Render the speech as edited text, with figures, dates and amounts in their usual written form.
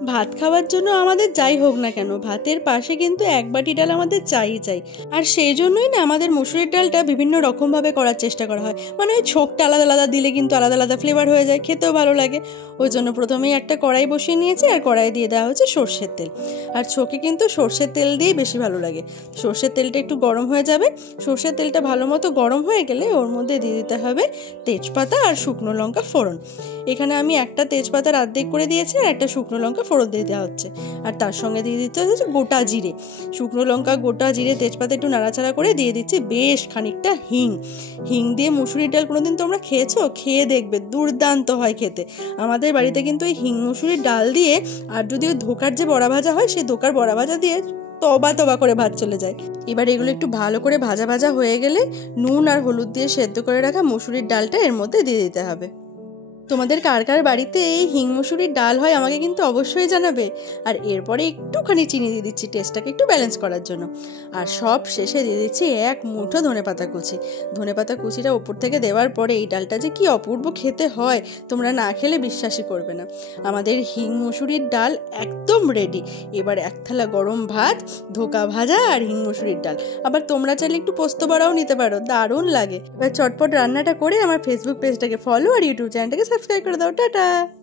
ভাত খাওয়ার জন্য আমাদের যাই হোক না কেন, ভাতের পাশে কিন্তু এক বাটি ডাল আমাদের চাই। আর সেই জন্যই না আমাদের মুসুরির ডালটা বিভিন্ন রকমভাবে করার চেষ্টা করা হয়। মানে ওই ছোকটা আলাদা আলাদা দিলে কিন্তু আলাদা আলাদা ফ্লেভার হয়ে যায়, খেতেও ভালো লাগে। ওই জন্য প্রথমেই একটা কড়াই বসিয়ে নিয়েছি, আর কড়াই দিয়ে দেওয়া হচ্ছে সর্ষের তেল। আর ছোকে কিন্তু সর্ষের তেল দিয়েই বেশি ভালো লাগে। সর্ষের তেলটা একটু গরম হয়ে যাবে, সর্ষের তেলটা ভালো মতো গরম হয়ে গেলে ওর মধ্যে দিয়ে দিতে হবে তেজপাতা আর শুকনো লঙ্কা ফোড়ন। এখানে আমি একটা তেজপাতার অর্ধেক করে দিয়েছি, আর একটা শুকনো লঙ্কা ফোড়ন দিয়ে দেওয়া হচ্ছে। আর তার সঙ্গে দিয়ে দিতে হচ্ছে গোটা জিরে, শুকনো লঙ্কা, গোটা জিরে, তেজপাতা একটু নাড়াচাড়া করে দিয়ে দিচ্ছি বেশ খানিকটা হিং। হিং দিয়ে মুসুরির ডাল কোনোদিন তোমরা খেয়েছো? খেয়ে দেখবে, দুর্দান্ত হয় খেতে। আমাদের বাড়িতে কিন্তু এই হিং মুসুরির ডাল দিয়ে, আর যদি ওই ধোকার যে বড়া ভাজা হয়, সেই ধোকার বড়া ভাজা দিয়ে তবা তবা করে ভাত চলে যায়। এবার এগুলো একটু ভালো করে ভাজা ভাজা হয়ে গেলে নুন আর হলুদ দিয়ে সেদ্ধ করে রাখা মুসুরির ডালটা এর মধ্যে দিয়ে দিতে হবে। তোমাদের কার কার বাড়িতে এই হিং মুসুরির ডাল হয় আমাকে কিন্তু অবশ্যই জানাবে। আর এরপরে একটুখানি চিনি দিয়ে দিচ্ছি টেস্টটাকে একটু ব্যালেন্স করার জন্য। আর সব শেষে দিয়ে দিচ্ছি এক মুঠো ধনেপাতা কুচি। ধনেপাতা কুচিটা ওপর থেকে দেওয়ার পরে এই ডালটা যে কি অপূর্ব খেতে হয়, তোমরা না খেলে বিশ্বাসই করবে না। আমাদের হিং মুসুরির ডাল একদম রেডি। এবার এক থালা গরম ভাত, ধোকা ভাজা আর হিং মুসুরির ডাল। আবার তোমরা চাইলে একটু পোস্ত বড়াও নিতে পারো, দারুণ লাগে। এবার চটপট রান্নাটা করে আমার ফেসবুক পেজটাকে ফলো আর ইউটিউব চ্যানেলটাকে সাবস্ক্রাইব করে দাও। টাটা।